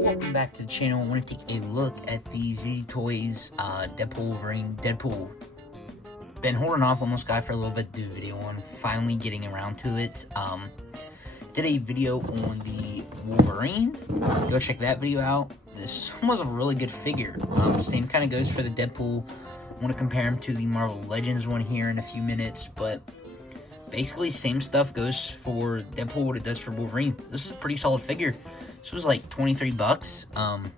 Welcome back to the channel. I want to take a look at the ZD Toys Deadpool Wolverine Deadpool. Been holding off on this guy for a little bit to do a video on, finally getting around to it. Did a video on the Wolverine. Go check that video out. This was a really good figure. Same kind of goes for the Deadpool. I want to compare him to the Marvel Legends one here in a few minutes, but basically same stuff goes for Deadpool what it does for Wolverine. This is a pretty solid figure. This was like 23 bucks. I'm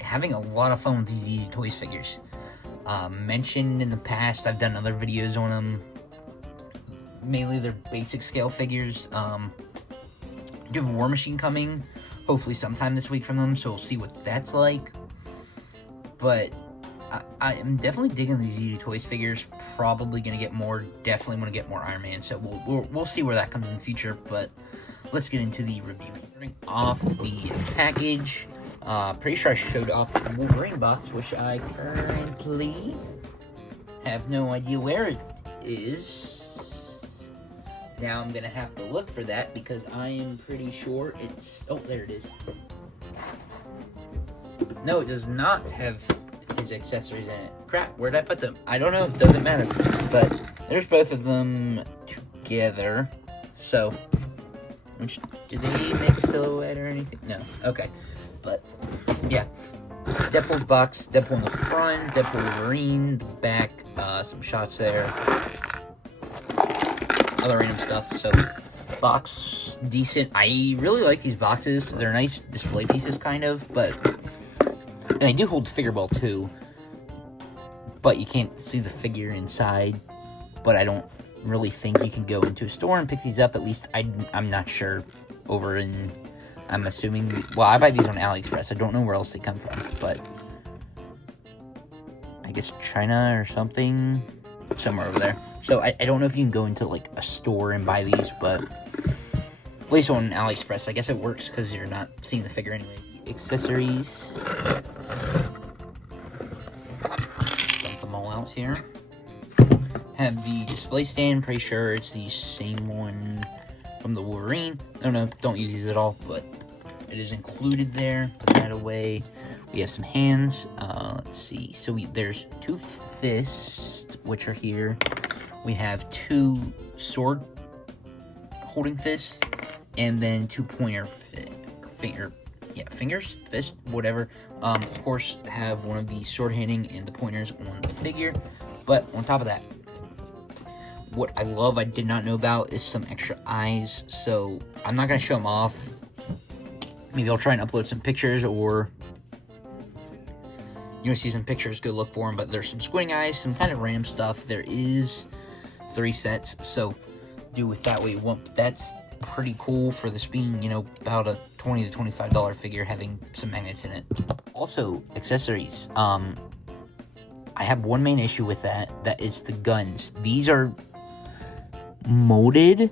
having a lot of fun with these ZD Toys figures. Mentioned in the past, I've done other videos on them. Mainly they're basic scale figures. Do have a War Machine coming, hopefully sometime this week from them, so we'll see what that's like. But I am definitely digging these ZD Toys figures. Probably gonna get more. Definitely want to get more Iron Man. So we'll see where that comes in the future. But let's get into the review. Starting off the package. Pretty sure I showed off the Wolverine box, which I currently have no idea where it is. Now I'm gonna have to look for that because I am pretty sure it's. Oh, there it is. No, it does not have his accessories in it. Crap, where'd I put them? I don't know, it doesn't matter. But there's both of them together. So, do they make a silhouette or anything? No, okay. But, yeah. Deadpool's box, Deadpool in the front, Deadpool Wolverine, the back, some shots there. Other random stuff, so box, decent. I really like these boxes. They're nice display pieces, kind of, but and they do hold the figure well too, but you can't see the figure inside. But I don't really think you can go into a store and pick these up. At least I'm not sure. Over in, I'm assuming, well, I buy these on AliExpress. I don't know where else they come from, but I guess China or something, somewhere over there. So I don't know if you can go into like a store and buy these, but at least on AliExpress, I guess it works because you're not seeing the figure anyway. Accessories. Dump them all out here. Have the display stand. Pretty sure it's the same one from the Wolverine. I don't know. Don't use these at all, but it is included there. Put that away. We have some hands. Let's see. So there's two fists, which are here. We have two sword holding fists, and then two pointer fingers, fist, whatever. Of course, have one of the sword handing and the pointers on the figure. But on top of that, what I love, I did not know about, is some extra eyes. So I'm not going to show them off. Maybe I'll try and upload some pictures, or you want to see some pictures, go look for them. But there's some squinting eyes, some kind of random stuff. There is 3 sets, so do with that what you want. But that's pretty cool for this being, you know, about a $20 to $25 figure, having some magnets in it. Also, accessories. I have one main issue with that is the guns. These are molded,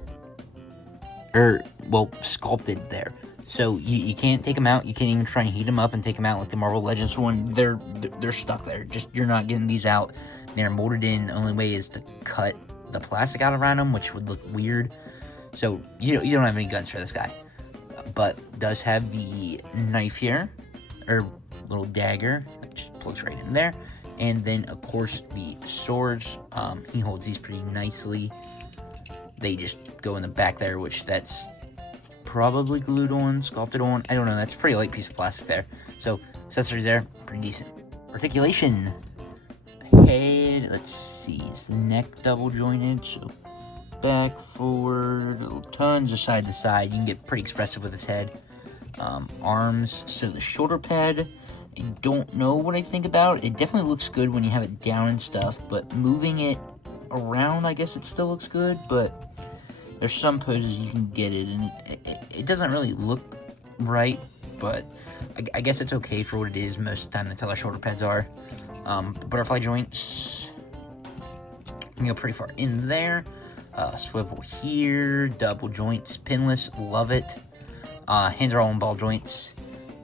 or, well, sculpted there. So you can't take them out. You can't even try and heat them up and take them out like the Marvel Legends one. They're stuck there. You're not getting these out. They're molded in. The only way is to cut the plastic out around them, which would look weird. So you don't have any guns for this guy, but does have the knife here, or little dagger, which plugs right in there. And then of course the swords. He holds these pretty nicely. They just go in the back there, which that's probably glued on, sculpted on. I don't know. That's a pretty light piece of plastic there. So accessories there, pretty decent. Articulation. Head. Let's see. It's the neck double jointed. So back, forward, tons of side to side. You can get pretty expressive with his head. Arms. So the shoulder pad, I don't know what I think about it. It definitely looks good when you have it down and stuff, but moving it around, I guess it still looks good, but there's some poses you can get it, and it doesn't really look right, but I guess it's okay for what it is most of the time. That's how our shoulder pads are. Butterfly joints, you can go pretty far in there. Swivel here, double joints, pinless, love it. Hands are all in ball joints.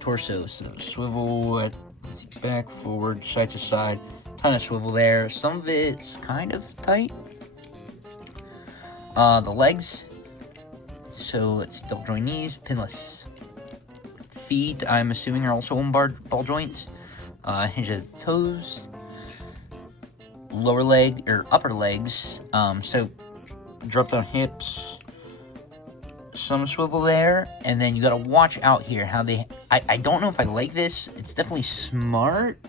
Torso, so swivel at, let's see, back, forward, side to side, ton of swivel there. Some of it's kind of tight. The legs. So let's see, double joint knees, pinless. Feet, I'm assuming, are also on ball joints. Hinge of toes. Lower leg, or upper legs. So drop down hips. Some swivel there. And then you gotta watch out here how they... I don't know if I like this. It's definitely smart.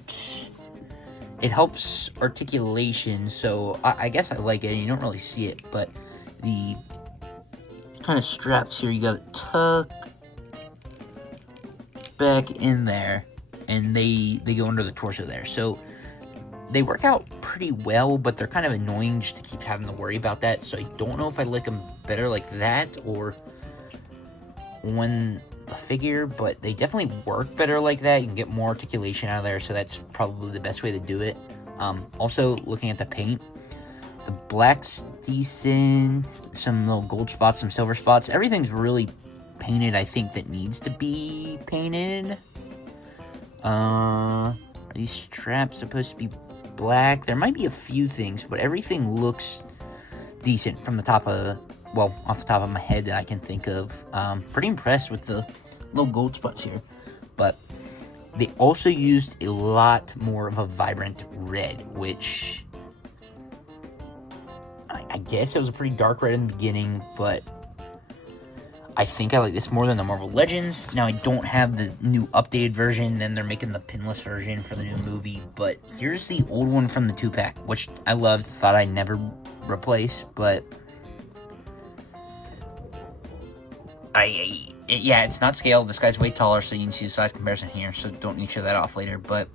It helps articulation, so I guess I like it. You don't really see it, but the kind of straps here, you gotta tuck back in there, and they go under the torso there. So they work out pretty well, but they're kind of annoying just to keep having to worry about that. So I don't know if I like them better like that or when a figure, but they definitely work better like that. You can get more articulation out of there, so that's probably the best way to do it. Also, looking at the paint, the black's decent, some little gold spots, some silver spots. Everything's really painted, I think, that needs to be painted. Are these straps supposed to be black? There might be a few things, but everything looks decent from the top of, well, off the top of my head that I can think of. Pretty impressed with the little gold spots here. But they also used a lot more of a vibrant red, which I guess it was a pretty dark red in the beginning, but I think I like this more than the Marvel Legends. Now, I don't have the new updated version, then they're making the pinless version for the new movie, but here's the old one from the 2-pack, which I loved, thought I'd never replace, but yeah, it's not scaled. This guy's way taller, so you can see the size comparison here, so don't need to show that off later, but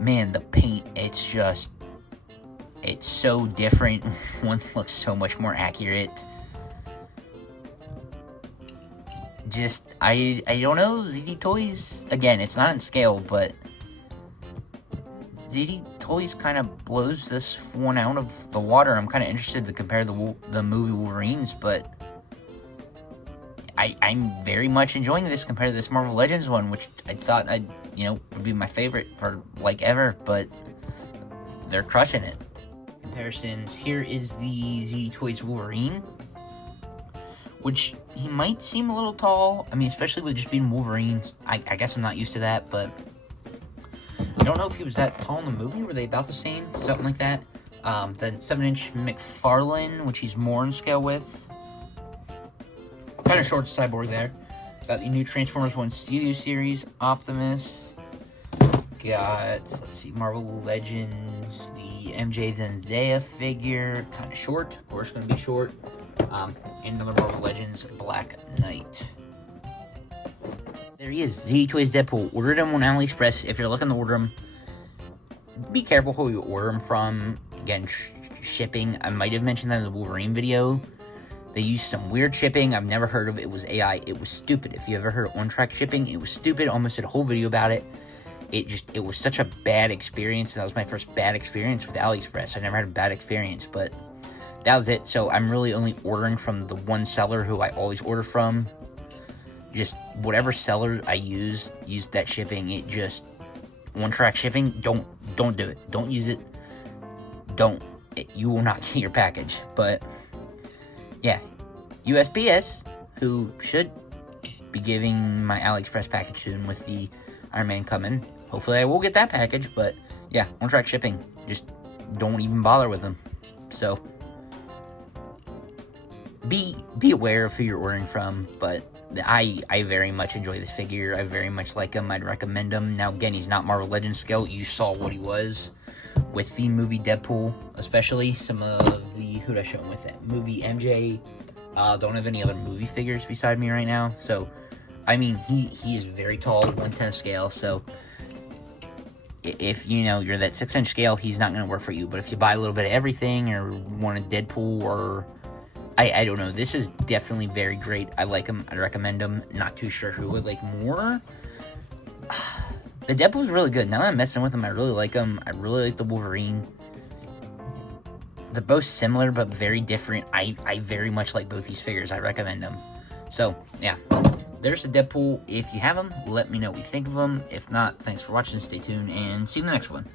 man, the paint, it's so different. One looks so much more accurate. Just, I don't know, ZD Toys, again, it's not in scale, but ZD Toys kind of blows this one out of the water. I'm kind of interested to compare the movie Wolverines, but I'm very much enjoying this compared to this Marvel Legends one, which I thought would be my favorite for like ever, but they're crushing it. Comparisons, here is the ZD Toys Wolverine, which he might seem a little tall. I mean, especially with just being Wolverine. I guess I'm not used to that, but I don't know if he was that tall in the movie. Were they about the same? Something like that. Then 7-inch McFarlane, which he's more in scale with. Kind of short cyborg there. Got the new Transformers 1 Studio Series Optimus. Got, let's see, Marvel Legends, the MJ Zendaya figure. Kind of short. Of course, going to be short. And another Marvel Legends Black Knight. There he is, ZD Toys Deadpool. Ordered him on AliExpress. If you're looking to order him, be careful who you order him from. Again, shipping. I might have mentioned that in the Wolverine video. They used some weird shipping I've never heard of. It was AI. It was stupid. If you ever heard of on-track shipping, it was stupid. Almost did a whole video about it. It was such a bad experience. That was my first bad experience with AliExpress. I never had a bad experience, but that was it. So I'm really only ordering from the one seller who I always order from. Just whatever seller I use that shipping. It just one-track shipping. Don't do it. Don't use it. You will not get your package. But yeah, USPS, who should be giving my AliExpress package soon with the Iron Man coming. Hopefully I will get that package, but yeah, on-track shipping. Just don't even bother with them. So be aware of who you're ordering from, but I very much enjoy this figure. I very much like him. I'd recommend him. Now, again, he's not Marvel Legends scale. You saw what he was with the movie Deadpool, especially some of the, who'd I show him with that movie MJ. Don't have any other movie figures beside me right now. So, I mean, he is very tall, 1/10 scale. So, if you're that 6-inch scale, he's not going to work for you. But if you buy a little bit of everything or want a Deadpool or I don't know. This is definitely very great. I like him. I recommend him. Not too sure who would like more. The Deadpool's really good. Now that I'm messing with him, I really like him. I really like the Wolverine. They're both similar, but very different. I very much like both these figures. I recommend them. So, yeah. There's the Deadpool. If you have them, let me know what you think of them. If not, thanks for watching. Stay tuned, and see you in the next one.